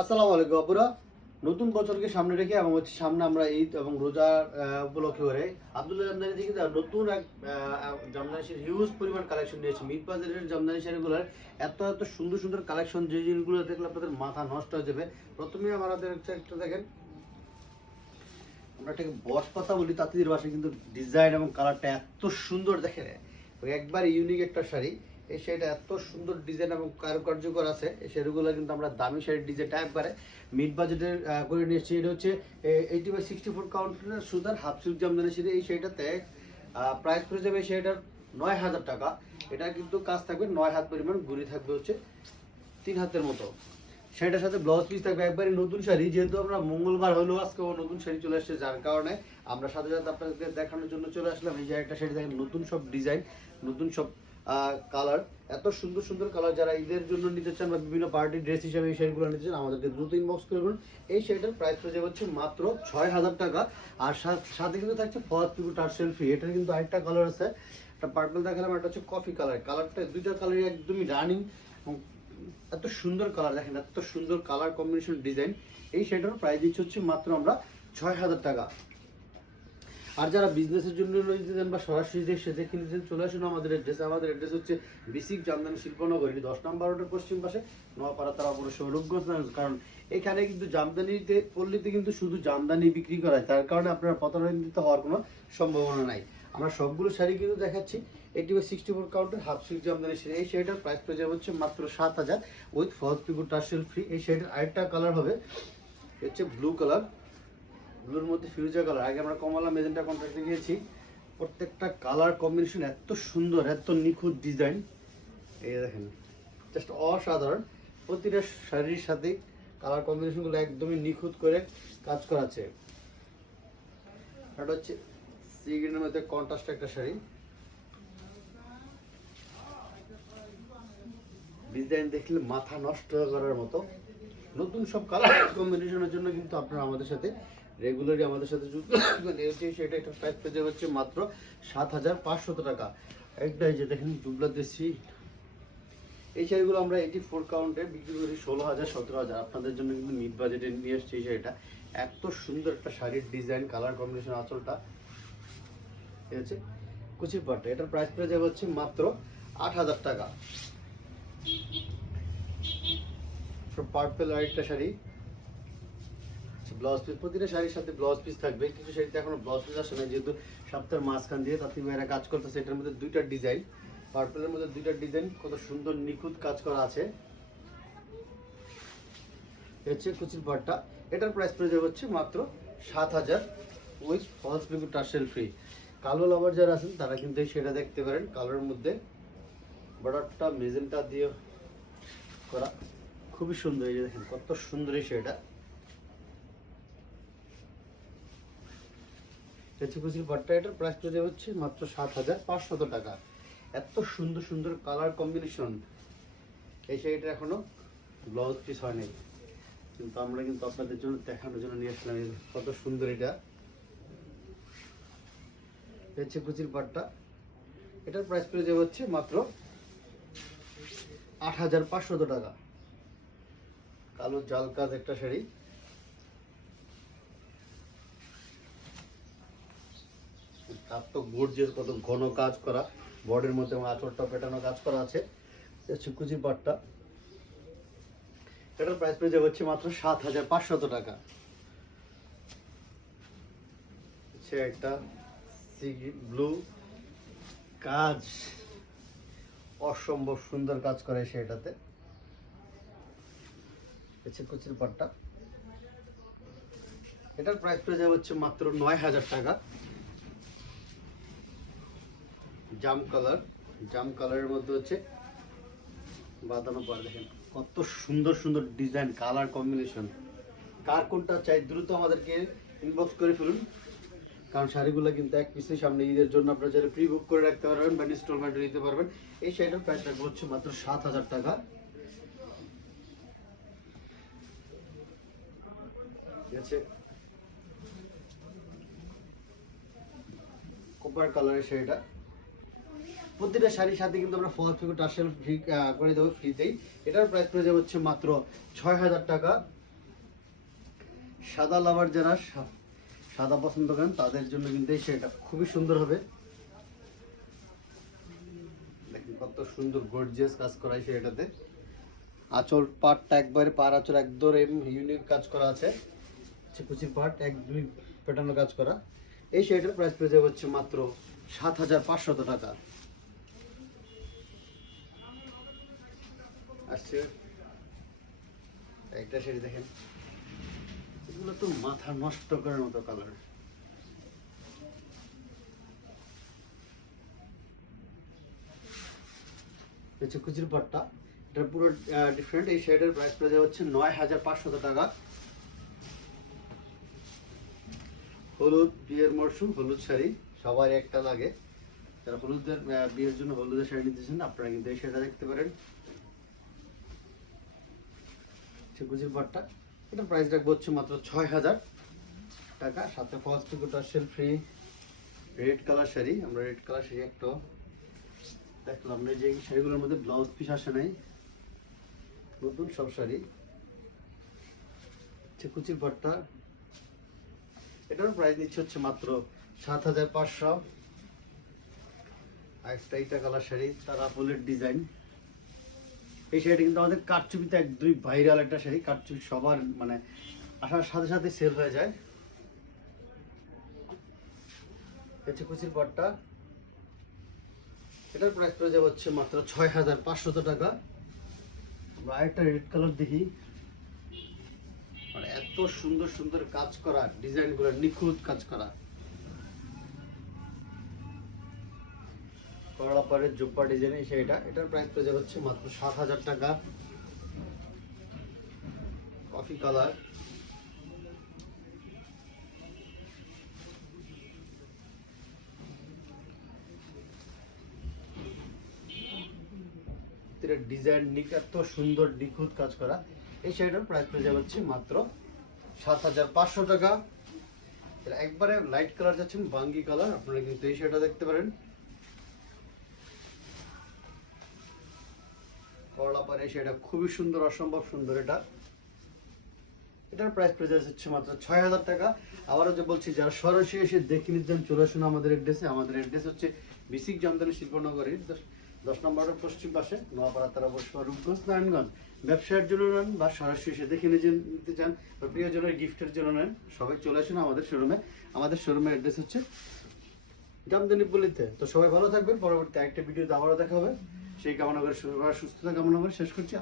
আসসালামু আলাইকুম আপুরা। নতুন বছরকে সামনে রেখে এবং হচ্ছে সামনে আমরা ঈদ এবং আহ, উপলক্ষে করে আব্দুল্লাহ জামদানি থেকে নতুন এক জামদানি শাড়ির হিউজ পরিমাণ কালেকশন নিয়েছে। মিট বাজারের জামদানি শাড়িগুলোর এত এত সুন্দর সুন্দর কালেকশন যে জিনিসগুলো দেখলে আপনাদের মাথা নষ্ট হয়ে যাবে। প্রথমে আমাদের একটা দেখেন। আমরা এটাকে বস পাতা বলি তাঁতিদের ভাষায় কিন্তু ডিজাইন এবং কালারটা এত সুন্দর দেখেন। একবার ইউনিক একটা শাড়ি। এই শাড়িটা এত সুন্দর ডিজাইন এবং কারুকার্যকর আছে। এই শাড়িগুলো কিন্তু আমরা দামি শাড়ির ডিজাইনটা একবারে মিড বাজেটের করে নিয়েছি এটা হচ্ছে এইটি বাই সিক্সটি ফোর কাউন্টারের সুদার হাফ সিল্ক জামদানি শাড়ি। এই শাড়িটাতে প্রাইস পড়ে যাবে এই শাড়িটার নয় হাজার টাকা। এটা কিন্তু কাজ থাকবে, নয় হাত পরিমাণ গুড়ি থাকবে হচ্ছে তিন হাতের মতো। শাড়িটার সাথে ব্লাউজ পিস থাকবে। একবারে নতুন শাড়ি, যেহেতু আমরা মঙ্গলবার হলেও আজকে নতুন শাড়ি চলে আসছে, যার কারণে আমরা সাথে সাথে আপনাদের দেখানোর জন্য চলে আসলাম। এই যে একটা শাড়ি দেখেন নতুন সব ডিজাইন নতুন সব কালার এত সুন্দর সুন্দর কালার যারা ঈদের জন্য নিতে চান বা বিভিন্ন পার্টি ড্রেস হিসাবে এই শাড়িগুলো নিতে চান, আমাদেরকে দ্রুত ইনবক্স করবেন এই শাড়িটার প্রাইস পড়ে যাবে হচ্ছে মাত্র ছয় হাজার টাকা। আর সাথে কিন্তু থাকছে ফার্স্ট পিকু টার্সেল ফ্রি এটার কিন্তু আরেকটা কালার আছে। একটা পার্পল দেখালাম একটা হচ্ছে কফি কালার কালারটা দুইটা কালারই একদমই রানিং এত সুন্দর কালার দেখেন এত সুন্দর কালার কম্বিনেশন ডিজাইন এই শাড়িটার প্রাইস দিচ্ছে হচ্ছে মাত্র আমরা ছয় হাজার টাকা। আর যারা বিজনেসের জন্য নিতে চান বা সরাসরি দেশে দেখে নিতে চান, চলে আসুন আমাদের অ্যাড্রেস আমাদের অ্যাড্রেস হচ্ছে বিসিক জামদানি শিল্পনগর। শিল্পনগরী দশ নম্বর রোডের পশ্চিম পাশে নোয়াপাড়া তারা অবশ্যই রূপগঞ্জ কারণ এখানে কিন্তু জামদানিতে পল্লীতে কিন্তু শুধু জামদানি বিক্রি করা হয়। তার কারণে আপনার প্রতারণিত হওয়ার কোনো সম্ভাবনা নাই। আমরা সবগুলো শাড়ি কিন্তু দেখাচ্ছি। এটি sixty four counter half silk jamdani sari. এই শাড়িটার প্রাইস পেয়ে যাবে হচ্ছে মাত্র সাত হাজার। উইথ ফলস পিকুর টার্সেল ফ্রি এই শাড়িটার আরেকটা কালার হবে হচ্ছে ব্লু কালার ব্লুর মধ্যে ফিউজার কালার আগে আমরা কমলা মেজেন্টা কন্ট্রাক্টে গিয়েছি। প্রত্যেকটা কালার কম্বিনেশন এত সুন্দর, এত নিখুঁত ডিজাইন এই দেখেন জাস্ট অসাধারণ। প্রতিটা শাড়ির সাথে কালার কম্বিনেশনগুলো একদমই নিখুঁত করে কাজ করা আছে। এটা হচ্ছে সি গ্রিনের মধ্যে কন্ট্রাস্ট একটা শাড়ি। ডিজাইন দেখলে মাথা নষ্ট করার মতো। নতুন সব কালার কম্বিনেশনের জন্য কিন্তু আপনারা আমাদের সাথে রেগুলারই আমাদের সাথে যুক্ত হচ্ছে, সেটা একটা প্রাইস পেয়ে যাবে হচ্ছে মাত্র সাত হাজার পাঁচশত টাকা। একটা এই যে দেখেন জুবলা দেশি। এই শাড়িগুলো আমরা এইটি ফোর কাউন্টে বিক্রি করি ষোলো হাজার সতেরো হাজার আপনাদের জন্য কিন্তু মিড বাজেটে নিয়ে এসছি এই শাড়িটা। এত সুন্দর একটা শাড়ির ডিজাইন কালার কম্বিনেশন আঁচলটা। ঠিক আছে কুচির পাট্টা। এটার প্রাইস পেয়ে হচ্ছে মাত্র আট হাজার টাকা। পার্পেল আরেকটা শাড়ি। ব্লাউজ পিস প্রতিটা শাড়ির সাথে ব্লাউজ পিস থাকবে, কিছু শাড়িতে এখনও ব্লাউজ পিস আসে না যেহেতু সপ্তাহের মাঝখান দিয়ে তাতে মেয়েরা কাজ করতেছে, এটার মধ্যে দুইটা ডিজাইন পার্পলের মধ্যে দুইটা ডিজাইন কত সুন্দর নিখুঁত কাজ করা আছে। হচ্ছে কুচির পাটটা এটার প্রাইস পড়ে যাবে হচ্ছে মাত্র সাত হাজার with falls pico tassel free কালো লাভার যারা আছেন, তারা কিন্তু সেটা দেখতে পারেন কালোর মধ্যে বর্ডারটা মেজেন্টা দিয়ে করা। খুবই সুন্দর এই দেখেন, কত সুন্দর এই সেটা কুচির পাট্টা এটার প্রাইস পড়ে হচ্ছে মাত্র সাত হাজার পাঁচশত টাকা। এত সুন্দর সুন্দর কালার কম্বিনেশন এই শাড়িটা এখনও ব্লাউজ পিস হয়নি। কিন্তু আমরা কিন্তু আপনাদের জন্য, দেখানোর জন্য নিয়ে আসলাম কত সুন্দর এটা। এই হচ্ছে কুচির পাট্টা এটার প্রাইস পড়ে যাবে হচ্ছে মাত্র আট হাজার পাঁচশত টাকা। কালো জাল কাজ একটা শাড়ি। গর্জিয়াস কত ঘন কাজ করা বডির মধ্যে পেটানো কাজ করা আছে। পাটটা। এটার প্রাইস পেয়ে হচ্ছে মাত্র সাত হাজার পাঁচশত টাকা। একটা ব্লু কাজ। অসম্ভব সুন্দর কাজ করে সেটাতে হচ্ছে কুচির পাটটা। এটার প্রাইস পেয়ে হচ্ছে মাত্র নয় হাজার টাকা। জাম কালার, জাম কালারের মধ্যে হচ্ছে বাঁধানো পর দেখেন কত সুন্দর সুন্দর ডিজাইন, কালার কম্বিনেশন। কার কোনটা চাই দ্রুত আমাদেরকে ইনবক্স করে ফেলুন, কারণ শাড়িগুলো কিন্তু এক পিসের সামনে ঈদের জন্য আপনারা যারা প্রি বুক করে রাখতে পারবেন বা ইনস্টলমেন্টে নিতে পারবেন, এই শাড়িটার প্রাইস রাখব হচ্ছে মাত্র সাত হাজার টাকা। কোপার কালারের শাড়িটা। প্রতিটা শাড়ির সাথে কিন্তু আমরা ফলস পিকো টার্সেল ফ্রি করে দেবো ফ্রিতেই এটার প্রাইস পড়ে যাবে হচ্ছে মাত্র ছয় হাজার টাকা। সাদা লাভার যারা সাদা পছন্দ করেন, তাদের জন্য কিন্তু শাড়িটা খুবই সুন্দর হবে। কত সুন্দর গর্জিয়াস কাজ করা এই শাড়িটাতে। আঁচল পাটটা একবারে পার আঁচল একদম ইউনিক কাজ করা আছে। কুচির পাট একদমই পেটানো কাজ করা। এই শাড়িটার প্রাইস পেয়ে যাবে হচ্ছে মাত্র সাত হাজার পাঁচশত টাকা। আসছে। একটা দেখেন। এগুলো তো মাথা নষ্ট করার মতো কালার হচ্ছে পাটটা, এটা পুরো ডিফারেন্ট এই প্রাইস পড়ে নয় হাজার পাঁচশত টাকা। হলুদ, বিয়ের মরশুম, হলুদ শাড়ি, সবার একটা লাগে। যারা হলুদের বিয়ের জন্য হলুদের শাড়ি নিতেছেন আপনারা কিন্তু এই শাড়িটা দেখতে পারেন। কুচির পাটটা। এটার প্রাইস রাখব হচ্ছে মাত্র ছয় হাজার টাকা। সাথে ফার্স্ট টিকিট আসছেন ফ্রি রেড কালার শাড়ি। আমরা রেড কালার শাড়ি একটা দেখলাম না যে শাড়িগুলোর মধ্যে ব্লাউজ পিস আসে নাই। নতুন সব শাড়ি। হচ্ছে কুচির পাটটা। এটার প্রাইস নিচ্ছে হচ্ছে মাত্র সাত হাজার পাঁচশো। একটা এইটা কালার শাড়ি, তারা ফুলের ডিজাইন এই শাড়িটা কিন্তু আমাদের কারচুপিতে একদমই ভাইরাল একটা শাড়ি, কারচুপি সবার মানে আসার সাথে সাথে সেল হয়ে যায়। হচ্ছে এটার প্রাইস পড়ে যাবে হচ্ছে মাত্র ছয় হাজার পাঁচশত টাকা। আমরা আরেকটা রেড কালার দেখি। মানে এত সুন্দর সুন্দর কাজ করা ডিজাইনগুলো নিখুঁত কাজ করা। করলা পাড়ের ডিজাইন, এই শাড়িটা। এটার প্রাইস পড়ে হচ্ছে মাত্র সাত হাজার টাকা। কফি কালার ডিজাইন এত সুন্দর, নিখুঁত কাজ করা। এই শাড়িটার প্রাইস পড়ে যাবে হচ্ছে মাত্র সাত হাজার পাঁচশো টাকা। একবারে লাইট কালার যাচ্ছেন বাঙ্গি কালার আপনারা কিন্তু এই শাড়িটা দেখতে পারেন। করলা পারে সেটা খুবই সুন্দর, অসম্ভব সুন্দর এটা। এটার প্রাইস প্রেজার হচ্ছে মাত্র ছয় হাজার টাকা। আবারও যে বলছি, যারা সরাসরি এসে দেখে নিতে চলে আসুন আমাদের অ্যাড্রেসে আমাদের অ্যাড্রেস হচ্ছে বিসিক জামদানি শিল্পনগরীর দশ- নম্বরের পশ্চিম পাশে, নোয়াপাড়া তারা বসবা রূপগঞ্জ নারায়ণগঞ্জ ব্যবসার জন্য নেন বা সরাসরি এসে দেখে নিতে নিতে চান, বা প্রিয়জনের গিফটের জন্য নেন, সবাই চলে আসুন আমাদের শোরুমে। আমাদের শোরুমের অ্যাড্রেস হচ্ছে জামদানি বলিতে তো সবাই ভালো থাকবেন। পরবর্তী একটা ভিডিওতে আবারও দেখা হবে। সেই কামনা করে সবার সুস্থতা কামনা করে শেষ করছি।